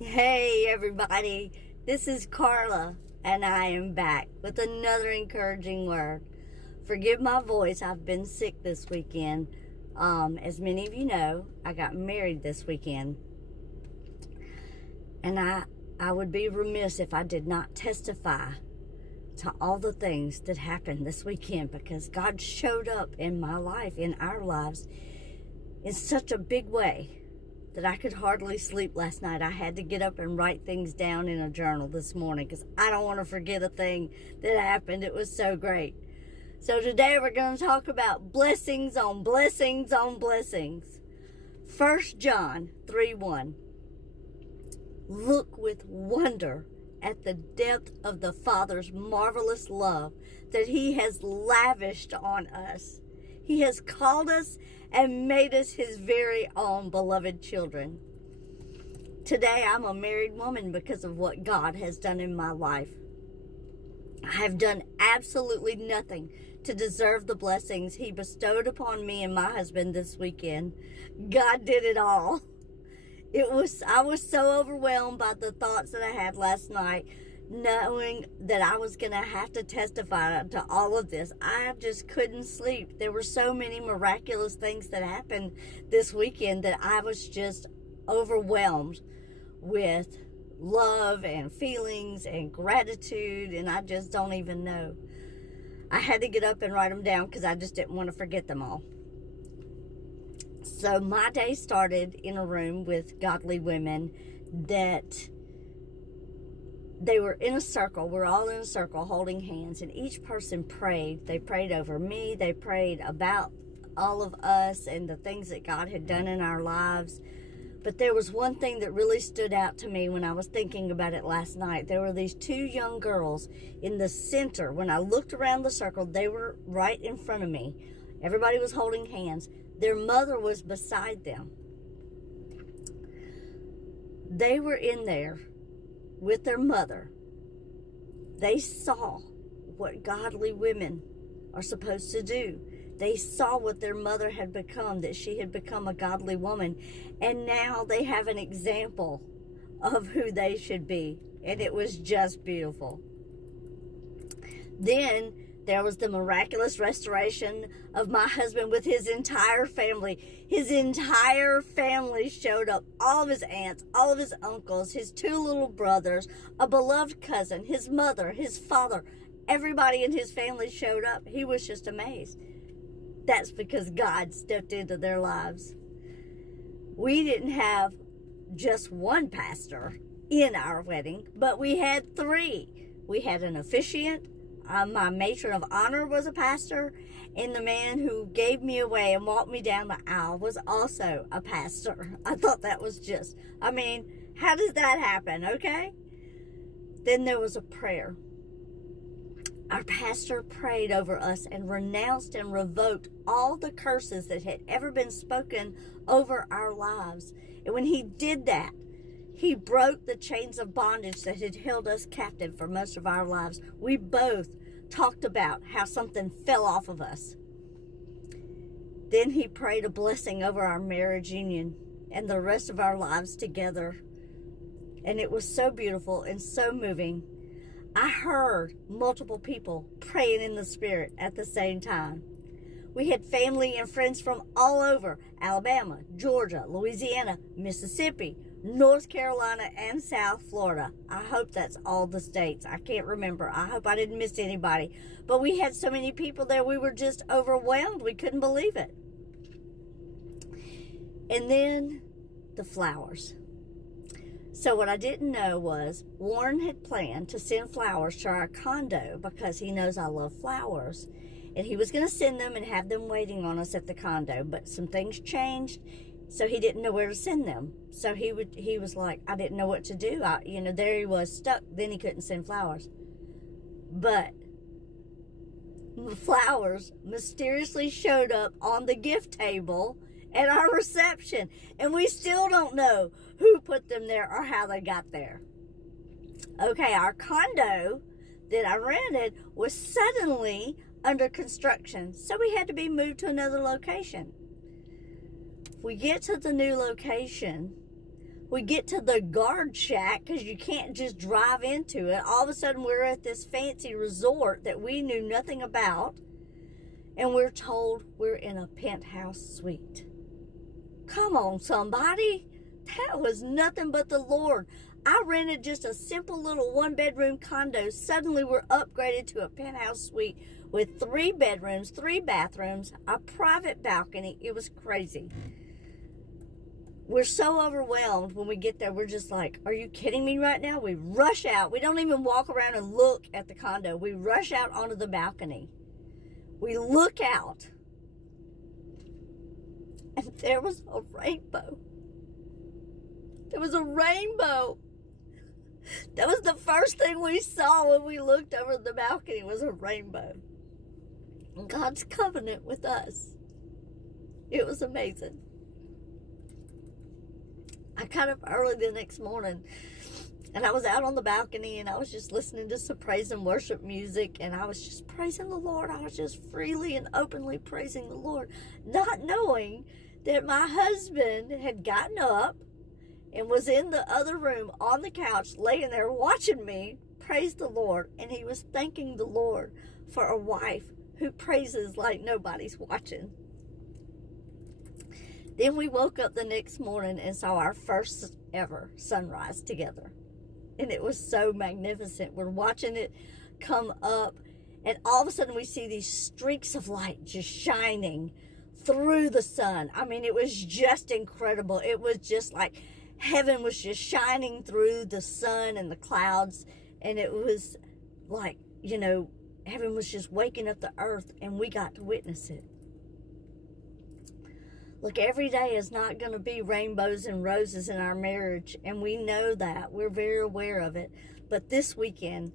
Hey everybody, this is Carla, and I am back with another encouraging word. Forgive my voice, I've been sick this weekend. As many of you know, I got married this weekend, and I would be remiss if I did not testify to all the things that happened this weekend, because God showed up in my life, in our lives, in such a big way that I could hardly sleep last night. I had to get up and write things down in a journal this morning because I don't want to forget a thing that happened. It was so great. So today we're going to talk about blessings on blessings on blessings. 1 John 3:1. Look with wonder at the depth of the Father's marvelous love that He has lavished on us. He has called us and made us His very own beloved children. Today I'm a married woman because of what God has done in my life. I have done absolutely nothing to deserve the blessings He bestowed upon me and my husband this weekend. God did it all. I was so overwhelmed by the thoughts that I had last night, knowing that I was going to have to testify to all of this. I just couldn't sleep. There were so many miraculous things that happened this weekend that I was just overwhelmed with love and feelings and gratitude, and I just don't even know. I had to get up and write them down because I just didn't want to forget them all. So my day started in a room with godly women that they were in a circle. We're all in a circle holding hands, and each person prayed. They prayed over me. They prayed about all of us and the things that God had done in our lives. But there was one thing that really stood out to me when I was thinking about it last night. There were these two young girls in the center. When I looked around the circle, they were right in front of me. Everybody was holding hands. Their mother was beside them. They were in there with their mother. They saw what godly women are supposed to do. They saw what their mother had become, that she had become a godly woman. And now they have an example of who they should be. And it was just beautiful. Then there was the miraculous restoration of my husband with his entire family. His entire family showed up. All of his aunts, all of his uncles, his two little brothers, a beloved cousin, his mother, his father. Everybody in his family showed up. He was just amazed. That's because God stepped into their lives. We didn't have just one pastor in our wedding, but we had three. We had an officiant. My matron of honor was a pastor, and the man who gave me away and walked me down the aisle was also a pastor. I thought that was just, how does that happen, okay? Then there was a prayer. Our pastor prayed over us and renounced and revoked all the curses that had ever been spoken over our lives. And when he did that, he broke the chains of bondage that had held us captive for most of our lives. We both talked about how something fell off of us. Then he prayed a blessing over our marriage union and the rest of our lives together. And it was so beautiful and so moving. I heard multiple people praying in the Spirit at the same time. We had family and friends from all over: Alabama, Georgia, Louisiana, Mississippi, North Carolina, and South Florida. I hope that's all the states. I can't remember. I hope I didn't miss anybody. But we had so many people there, we were just overwhelmed. We couldn't believe it. And then the flowers. So what I didn't know was Warren had planned to send flowers to our condo because he knows I love flowers. And he was going to send them and have them waiting on us at the condo. But some things changed, so he didn't know where to send them. So he was like, I didn't know what to do. There he was stuck. Then he couldn't send flowers. But the flowers mysteriously showed up on the gift table at our reception. And we still don't know who put them there or how they got there. Okay, our condo that I rented was suddenly under construction, so we had to be moved to another location. We get to the new location, We get to the guard shack because you can't just drive into it. All of a sudden, we're at this fancy resort that we knew nothing about, and we're told we're in a penthouse suite. Come on, somebody. That was nothing but the Lord. I rented just a simple little one-bedroom condo. Suddenly, we're upgraded to a penthouse suite with 3 bedrooms, 3 bathrooms, a private balcony. It was crazy. We're so overwhelmed when we get there. We're just like, are you kidding me right now? We rush out. We don't even walk around and look at the condo. We rush out onto the balcony. We look out. And there was a rainbow. There was a rainbow. That was the first thing we saw when we looked over the balcony, was a rainbow. God's covenant with us. It was amazing. I got up early the next morning, and I was out on the balcony, and I was just listening to some praise and worship music, and I was just praising the Lord. I was just freely and openly praising the Lord, not knowing that my husband had gotten up and was in the other room on the couch, laying there watching me praise the Lord, and he was thanking the Lord for a wife who praises like nobody's watching. Then we woke up the next morning and saw our first ever sunrise together. And it was so magnificent. We're watching it come up, and all of a sudden we see these streaks of light just shining through the sun. I mean, it was just incredible. It was just like heaven was just shining through the sun and the clouds. And it was like, heaven was just waking up the earth, and we got to witness it. Look, every day is not going to be rainbows and roses in our marriage, and we know that. We're very aware of it. But this weekend,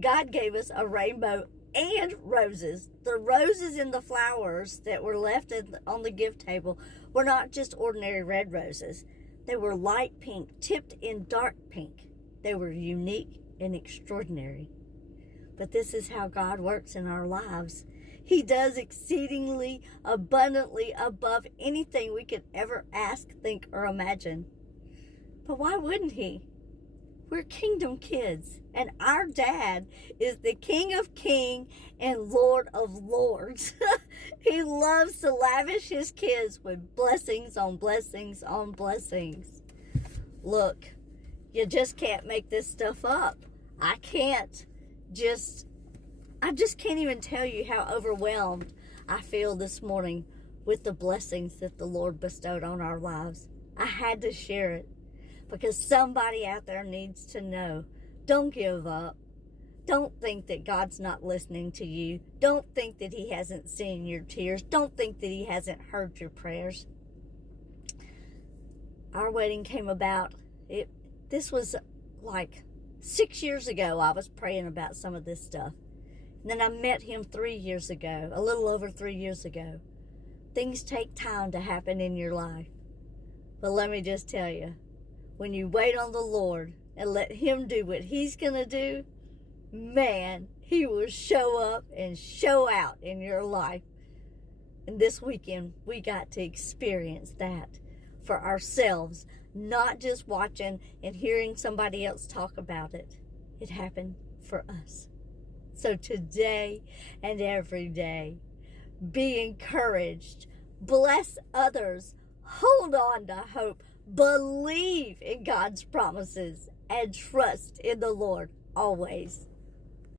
God gave us a rainbow and roses. The roses and the flowers that were left on the gift table were not just ordinary red roses. They were light pink, tipped in dark pink. They were unique and extraordinary. But this is how God works in our lives. He does exceedingly abundantly above anything we could ever ask, think, or imagine. But why wouldn't he? We're kingdom kids, and our dad is the King of Kings and Lord of Lords. He loves to lavish his kids with blessings on blessings on blessings. Look, you just can't make this stuff up. I just can't even tell you how overwhelmed I feel this morning with the blessings that the Lord bestowed on our lives. I had to share it because somebody out there needs to know. Don't give up. Don't think that God's not listening to you. Don't think that he hasn't seen your tears. Don't think that he hasn't heard your prayers. Our wedding came about. This was like 6 years ago. I was praying about some of this stuff. And then I met him 3 years ago, a little over 3 years ago. Things take time to happen in your life. But let me just tell you, when you wait on the Lord and let him do what he's going to do, man, he will show up and show out in your life. And this weekend, we got to experience that for ourselves, not just watching and hearing somebody else talk about it. It happened for us. So today and every day, be encouraged, bless others, hold on to hope, believe in God's promises, and trust in the Lord always.